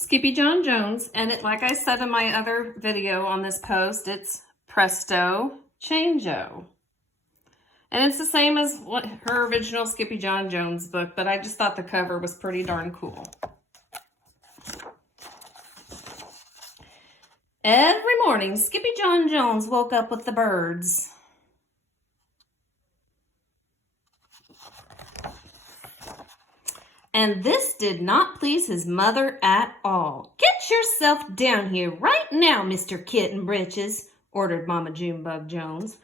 Skippy John Jones, and like I said in my other video on this post, it's Presto Changeo. And it's the same as her original Skippy John Jones book, but I just thought the cover was pretty darn cool. Every morning, Skippy John Jones woke up with the birds. And this did not please his mother at all. "Get yourself down here right now, Mr. Kitten Britches," ordered Mama Junebug Jones.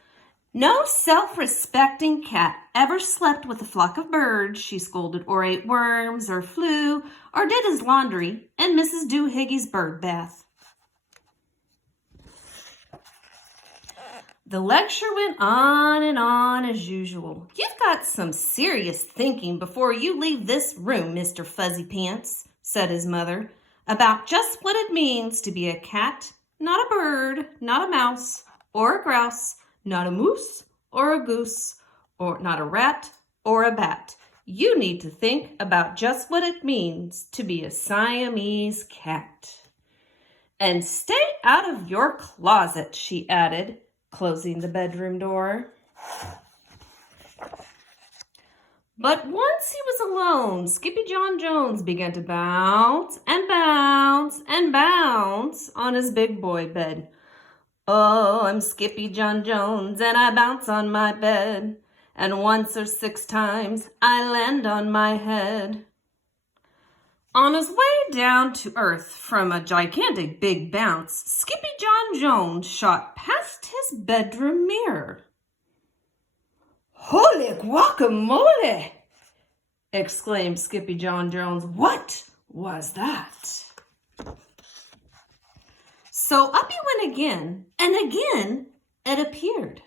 "No self-respecting cat ever slept with a flock of birds," she scolded, "or ate worms, or flew, or did his laundry in Mrs. Doohiggy's bird bath." The lecture went on and on as usual. "You've got some serious thinking before you leave this room, Mr. Fuzzy Pants," said his mother, "about just what it means to be a cat, not a bird, not a mouse, or a grouse, not a moose, or a goose, or not a rat, or a bat. You need to think about just what it means to be a Siamese cat. And stay out of your closet," she added, closing the bedroom door. But once he was alone, Skippy John Jones began to bounce and bounce and bounce on his big boy bed. "Oh, I'm Skippy John Jones, and I bounce on my bed, and once or 6 times I land on my head." On his way down to earth from a gigantic big bounce, Skippy John Jones shot past his bedroom mirror. "Holy guacamole!" exclaimed Skippy John Jones. "What was that?" So up he went again, and again it appeared.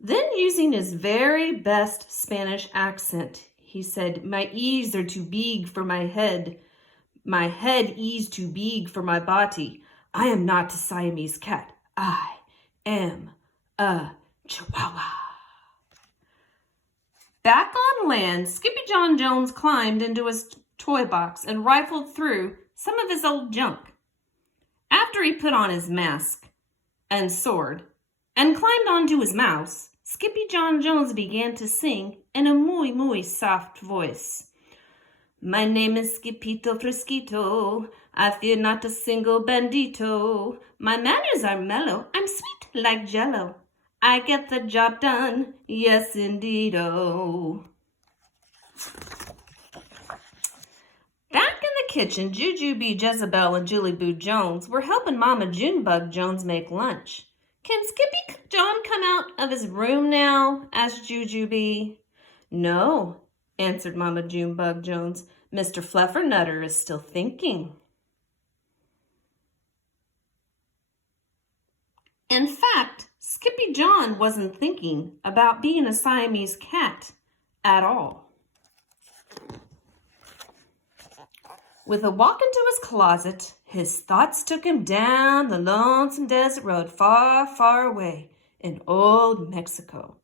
Then, using his very best Spanish accent, he said, "My ears are too big for my head is too big for my body. I am not a Siamese cat. I am a Chihuahua." Back on land, Skippy John Jones climbed into his toy box and rifled through some of his old junk. After he put on his mask and sword and climbed onto his mouse, Skippy John Jones began to sing in a muy soft voice. "My name is Skippito Frisquito. I fear not a single bandito. My manners are mellow. I'm sweet like jello. I get the job done. Yes, indeed-o." Back in the kitchen, Jujubee Jezebel and Julie Boo Jones were helping Mama Junebug Jones make lunch. "Can Skippy John come out of his room now?" asked Jujubee. "No," answered Mama Junebug Jones. "Mr. Fluffernutter is still thinking." In fact, Skippy John wasn't thinking about being a Siamese cat at all. With a walk into his closet, his thoughts took him down the lonesome desert road far, far away in old Mexico.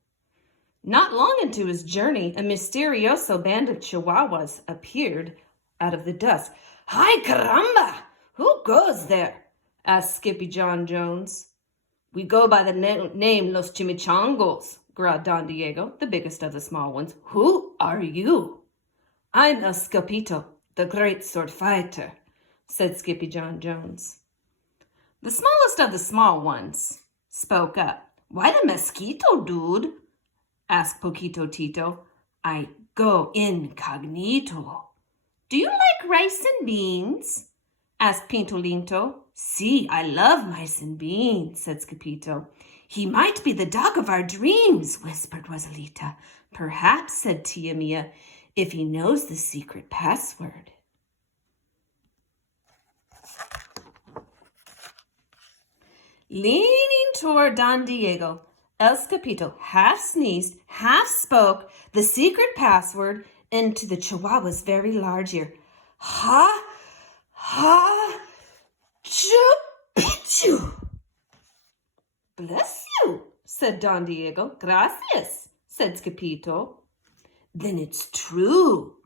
Not long into his journey, a mysterioso band of Chihuahuas appeared out of the dusk. "Hi, caramba! Who goes there?" asked Skippy John Jones. "We go by the name Los Chimichangos," growled Don Diego, the biggest of the small ones. "Who are you?" "I'm El Scapito, the great sword fighter," said Skippy John Jones. The smallest of the small ones spoke up. "Why the mosquito, dude?" asked Poquito Tito. "I go incognito." "Do you like rice and beans?" asked Pintolinto. "See, I love rice and beans," said Scapito. "He might be the dog of our dreams," whispered Rosalita. "Perhaps," said Tia Mia, "if he knows the secret password." Leaning toward Don Diego, El Scapito half sneezed, half spoke the secret password into the Chihuahua's very large ear. "Ha, ha, chupichu." "Bless you," said Don Diego. "Gracias," said Scapito. "Then it's true,"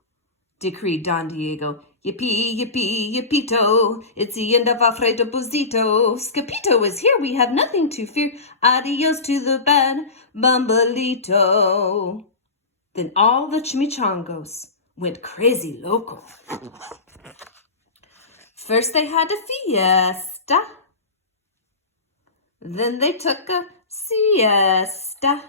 decreed Don Diego. Yippee, yippee, yippito, it's the end of Alfredo Buzito. Scapito is here, we have nothing to fear. Adios to the bad Bumbalito. Then all the chimichangos went crazy loco. First they had a fiesta. Then they took a siesta.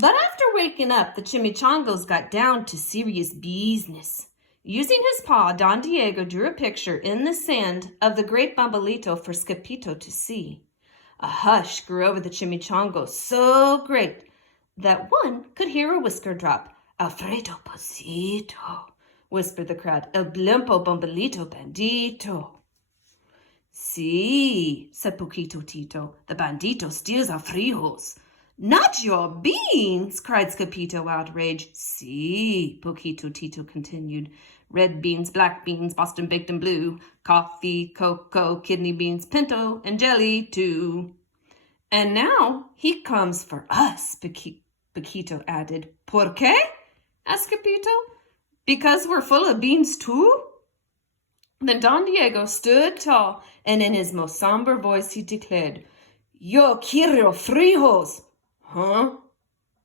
But after waking up, the chimichangos got down to serious business. Using his paw, Don Diego drew a picture in the sand of the great Bumbalito for Scapito to see. A hush grew over the chimichangos so great that one could hear a whisker drop. Alfredo Buzito, whispered the crowd. El blimpo Bumbalito bandito. Sí, said Poquito Tito. The bandito steals our frijoles. Not your beans, cried Scapito, outraged. Sí, Poquito Tito continued. Red beans, black beans, Boston baked and blue, coffee, cocoa, kidney beans, pinto, and jelly too. And now he comes for us, Poquito added. ¿Por qué? asked Scapito. Because we're full of beans too? Then Don Diego stood tall, and in his most somber voice he declared, Yo quiero frijoles. Huh?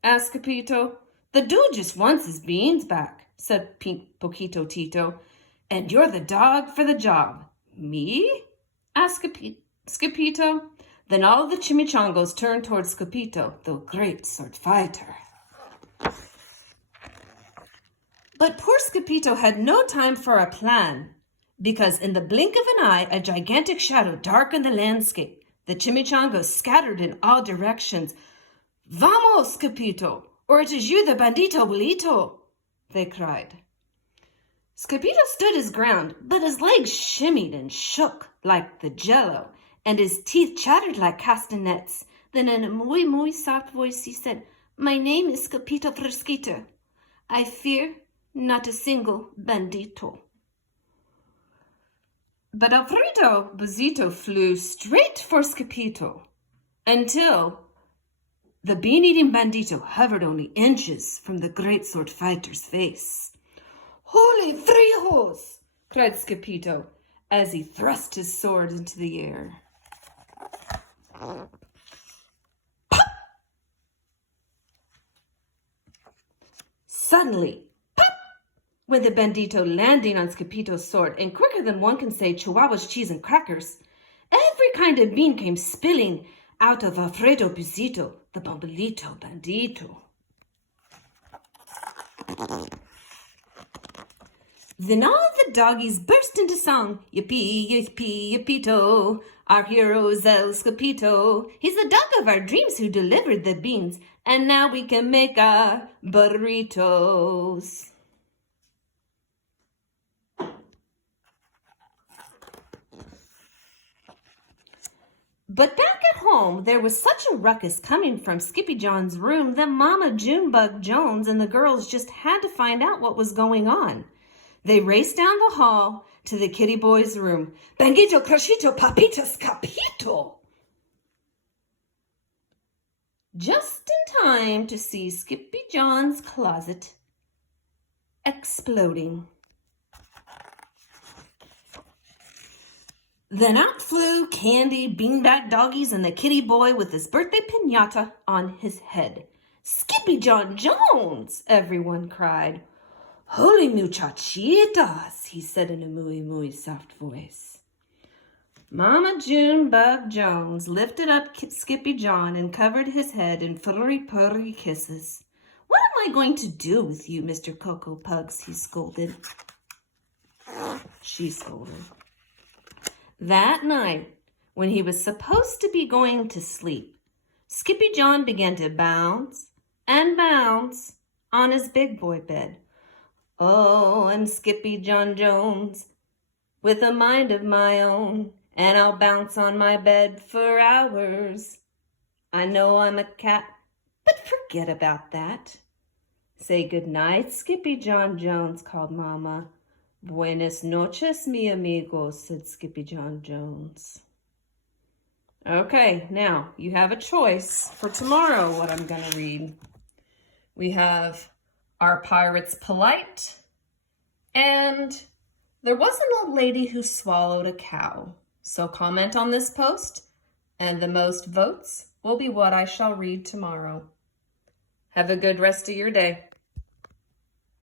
asked Scapito. The dude just wants his beans back, said Poquito Tito. And you're the dog for the job. Me? asked Scapito. Then all the chimichangos turned towards Scapito, the great sword fighter. But poor Scapito had no time for a plan, because in the blink of an eye, a gigantic shadow darkened the landscape. The chimichangos scattered in all directions. Vamos, Scapito, or it is you, the bandito abuelito, they cried. Scapito stood his ground, but his legs shimmied and shook like the jello, and his teeth chattered like castanets. Then in a muy soft voice he said, My name is Scapito Fresquito. I fear not a single bandito. But Alfredo Buzito flew straight for Scapito until the bean-eating bandito hovered only inches from the great sword fighter's face. Holy frijoles! cried Scapito as he thrust his sword into the air. Pop! Suddenly, pop! went the bandito, landing on Scapito's sword, and quicker than one can say Chihuahua's cheese and crackers, every kind of bean came spilling out of Alfredo Buzito, the Bumbalito bandito. Then all the doggies burst into song. Yippee, yippee, yippito, our hero is El Scapito. He's the dog of our dreams who delivered the beans, and now we can make our burritos. But back at home, there was such a ruckus coming from Skippy John's room that Mama Junebug Jones and the girls just had to find out what was going on. They raced down the hall to the kitty boy's room. Banguito, crashito, papito, scapito! Just in time to see Skippy John's closet exploding. Then out flew Candy, Beanbag Doggies, and the kitty boy with his birthday piñata on his head. Skippy John Jones! Everyone cried. Holy muchachitas, he said in a muy soft voice. Mama Junebug Jones lifted up Skippy John and covered his head in flurry-purry kisses. What am I going to do with you, Mr. Cocoa Pugs? He scolded. She scolded. That night, when he was supposed to be going to sleep, Skippy John began to bounce and bounce on his big boy bed. Oh, I'm Skippy John Jones, with a mind of my own, and I'll bounce on my bed for hours. I know I'm a cat, but forget about that. Say good night, Skippy John Jones, called Mama. Buenas noches, mi amigos, said Skippy John Jones. Okay, now you have a choice for tomorrow what I'm going to read. We have Are pirates polite? And there was an old lady who swallowed a cow. So comment on this post, and the most votes will be what I shall read tomorrow. Have a good rest of your day.